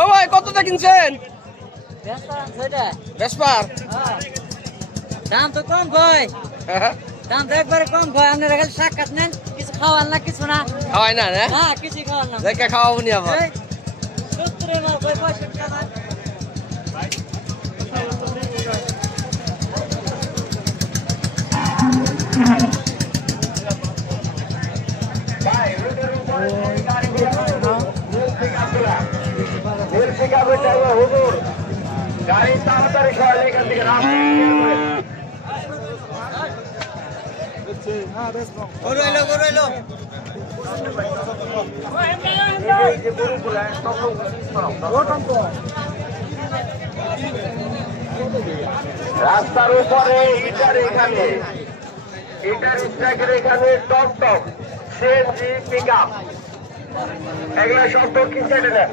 ও ভাই কতটা কিনছেন? ভেসপার দাম তো কম কয়, দাম তো একবারে কম কয়। আপনারা খালি সাক্ষাৎ নেন, কিছু খাওয়ান না, কিছু না খাওয়াই না না হ্যাঁ, কিছু খাওয়ান না। দেখে খাওয়াবো নি আবার। 70 90 65 টাকা। গাড়ি তাড়াতাড়ি সরালে এখান থেকে রাস্তার উপরে ইটার এখানে ইটার স্ট্রাইকের এখানে top top CNG pick up এগুলা সব দক্ষিণ সাইডে নেন।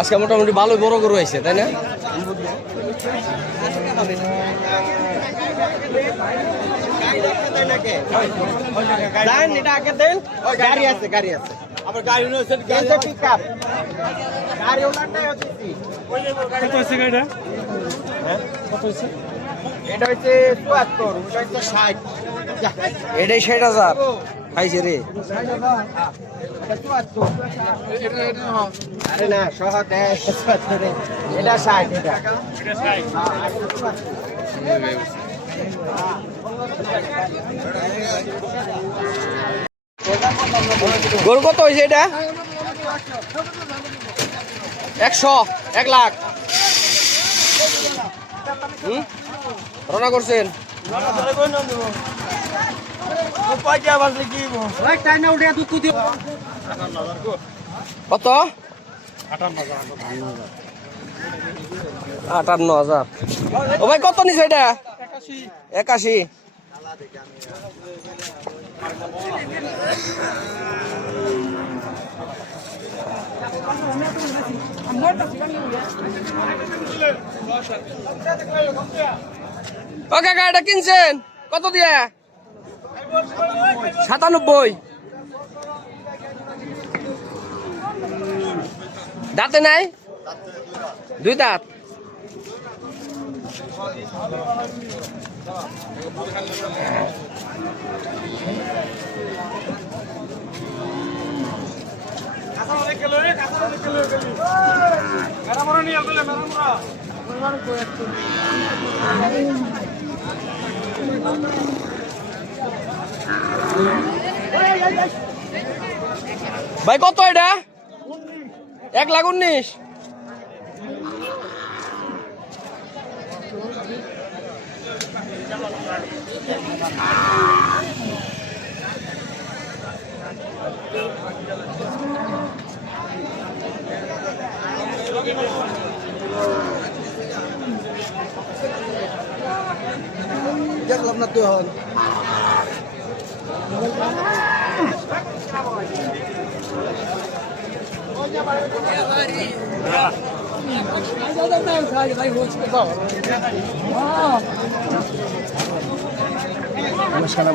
আজকে মোটামুটি ভালো বড় গরু হয়েছে তাই না? গাড়ি আছে আবার গাড়ি পিক আপ গাড়ি এটা হচ্ছে 74, ওটা হচ্ছে 60। এটাই 60,000 খাইছে রে। আরে না সহ দেয়, এটা 60। এটা গরু কত হয়েছে এটা? 100 1 লাখ। রওনা করছেন কত? 58,000। ও ভাই কত নিছে এটা? 81। ও কাকা এটা কিনছেন কত দিয়ে? 97। দাঁতে নাই? 2 দাঁত। ভাই কত এটা? 1,19,000। দেখলাম না তো হল নমস্কার।